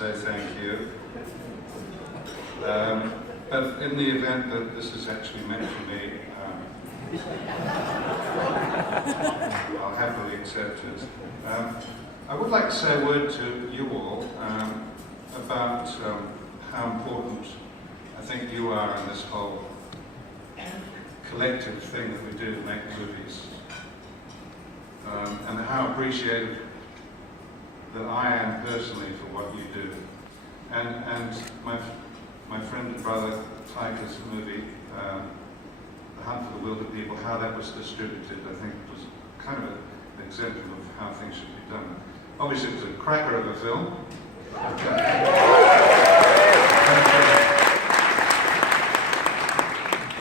say thank you. But in the event that this is actually meant for me, I'll happily accept it. I would like to say a word to you all about how important I think you are in this whole collective thing that we do to make movies, and how appreciative that I am personally for what you do. And my friend and brother Taika's movie, The Hunt for the Wilder People, how that was distributed, I think was kind of an example of how things should be done. Obviously it was a cracker of a film.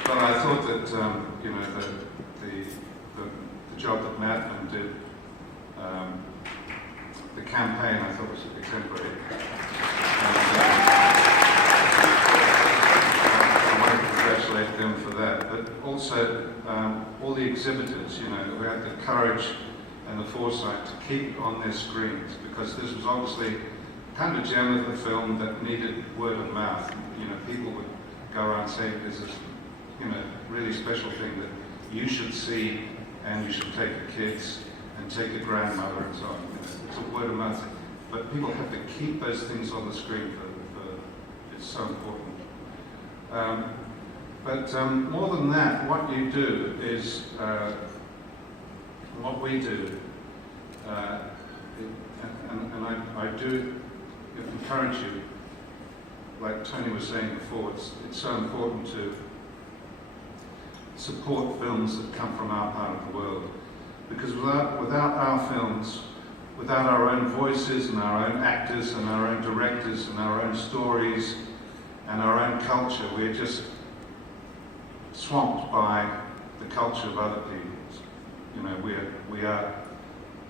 But I thought that you know, the job that Madman did, the campaign, I thought was exemplary. I want to congratulate them for that. But also all the exhibitors, you know, who had the courage and the foresight to keep on their screens, because this was obviously kind of a gem of the film that needed word of mouth. You know, people would go around saying this is, you know, really special thing that you should see, and you should take your kids and take your grandmother and so on. You know, it's a word of mouth. But people have to keep those things on the screen for it's so important. But more than that, what you do is what we do, and I do encourage you, like Tony was saying before, it's so important to support films that come from our part of the world. Because without our films, without our own voices and our own actors and our own directors and our own stories and our own culture, we're just swamped by the culture of other people. You know,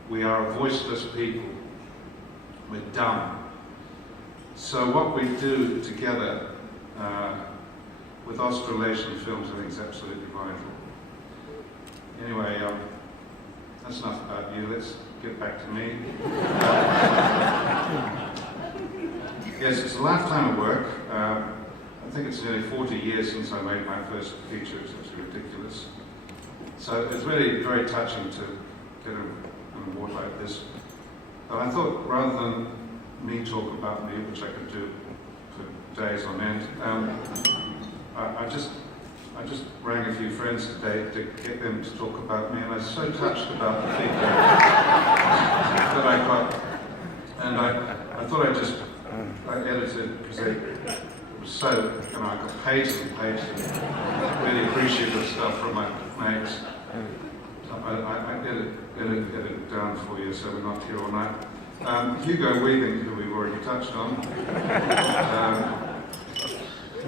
we are a voiceless people. We're dumb. So what we do together with Australasian films, I think, is absolutely vital. Anyway, that's enough about you. Let's get back to me. Yes, it's a lifetime of work. I think it's nearly 40 years since I made my first feature. It's actually ridiculous. So it's really very touching to get an award like this. But I thought, rather than me talk about me, which I could do for days on end, I just rang a few friends today to get them to talk about me, and I was so touched about the feedback that I got. And I thought I edited, because it was so, you know, I got pages and pages of really appreciative stuff from my mates. So I edited it down for you, so we're not here all night. Hugo Weaving, who we've already touched on,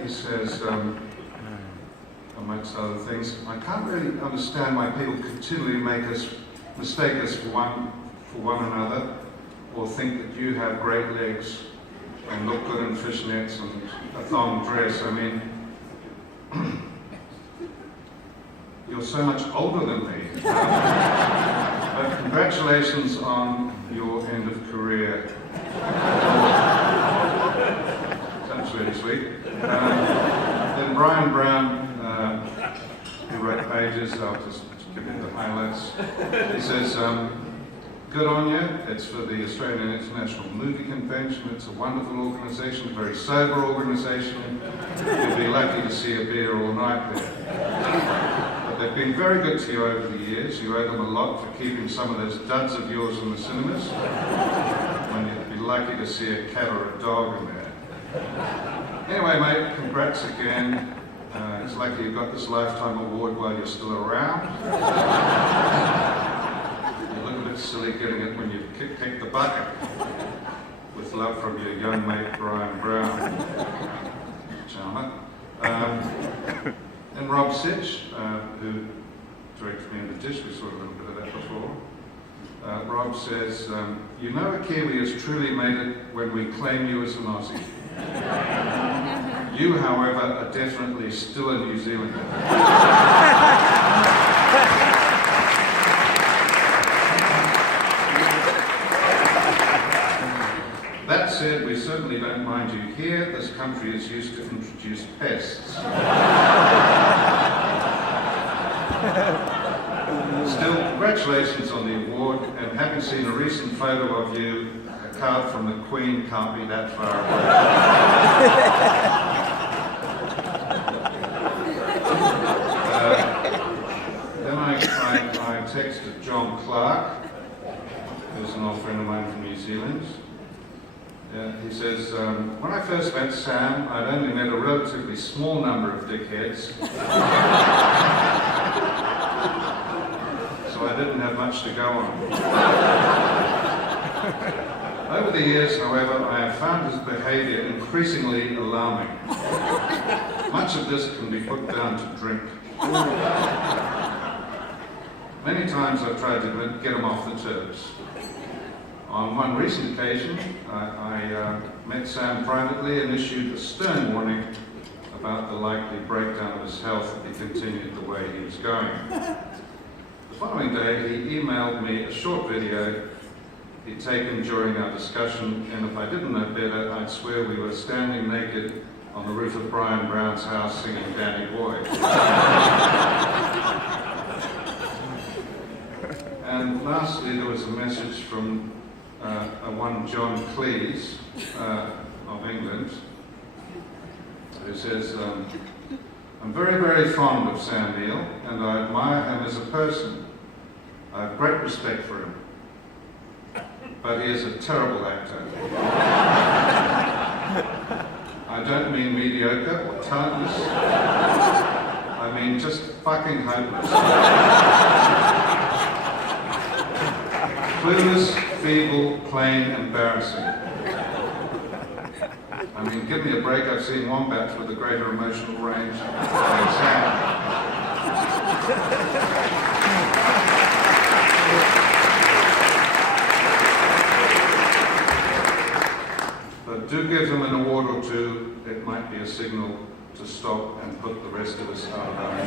he says, amongst other things, I can't really understand why people continually mistake us for one another, or think that you have great legs and look good in fishnets and a thong dress. I mean, you're so much older than me. But congratulations on your end of career. That's really sweet. Then Brian Brown, who wrote pages, I'll just give you the highlights. He says, good on you. It's for the Australian International Movie Convention. It's a wonderful organisation, a very sober organisation. You'll be lucky to see a beer all night there. But they've been very good to you over the years. You owe them a lot for keeping some of those duds of yours in the cinemas. And you'd be lucky to see a cat or a dog in there. Anyway, mate, congrats again. It's lucky you got this lifetime award while you're still around. You look a bit silly getting it when you kick the bucket. With love from your young mate, Brian Brown. Charmer. And Rob Sitch, who directed me in the dish, we saw a little bit of that before. Rob says, you know a Kiwi has truly made it when we claim you as an Aussie. You, however, are definitely still a New Zealander. That That said, we certainly don't mind you here. This country is used to introduce pests. Still, congratulations on the award, and having seen a recent photo of you, a card from the Queen can't be that far away. Then I texted John Clark, who's an old friend of mine from New Zealand. He says, when I first met Sam, I'd only met a relatively small number of dickheads. So I didn't have much to go on. Over the years, however, I have found his behaviour increasingly alarming. Much of this can be put down to drink. Many times I've tried to get him off the terms. On one recent occasion, I met Sam privately and issued a stern warning about the likely breakdown of his health if he continued the way he was going. The following day, he emailed me a short video he'd taken during our discussion, and if I didn't know better, I'd swear we were standing naked on the roof of Brian Brown's house singing Danny Boy. And lastly, there was a message from one John Cleese of England, who says, I'm very, very fond of Sam Neill, and I admire him as a person. I have great respect for him, but he is a terrible actor. I don't mean mediocre or talentless, I mean just fucking hopeless. Clueless, feeble, plain, embarrassing. I mean, give me a break, I've seen wombats with a greater emotional range than Sam. But do give him an award or two, it might be a signal to stop and put the rest of us out of our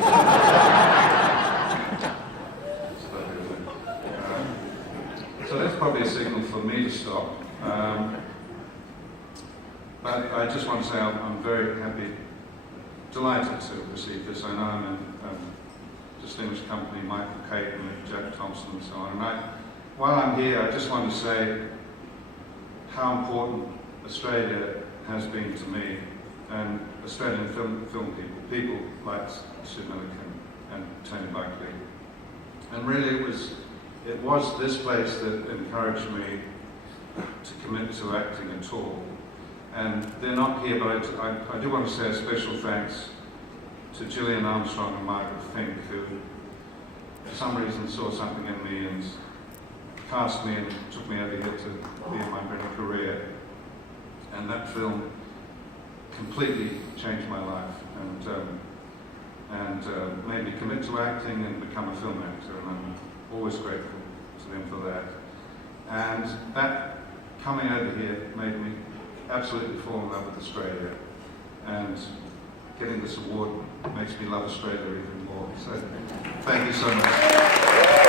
So that's probably a signal for me to stop. But I just want to say I'm very happy, delighted to receive this. I know I'm in distinguished company, Michael Caton and Jack Thompson and so on. And while I'm here, I just want to say how important Australia has been to me and Australian film people like Sid Millican and Tony Buckley. And really it was this place that encouraged me to commit to acting at all. And they're not here, but I do want to say a special thanks to Gillian Armstrong and Margaret Fink, who for some reason saw something in me and cast me and took me over here to be in my better career. And that film completely changed my life and made me commit to acting and become a film actor, and I'm always grateful to them for that. And that coming over here made me absolutely fall in love with Australia, and getting this award makes me love Australia even more. So thank you so much.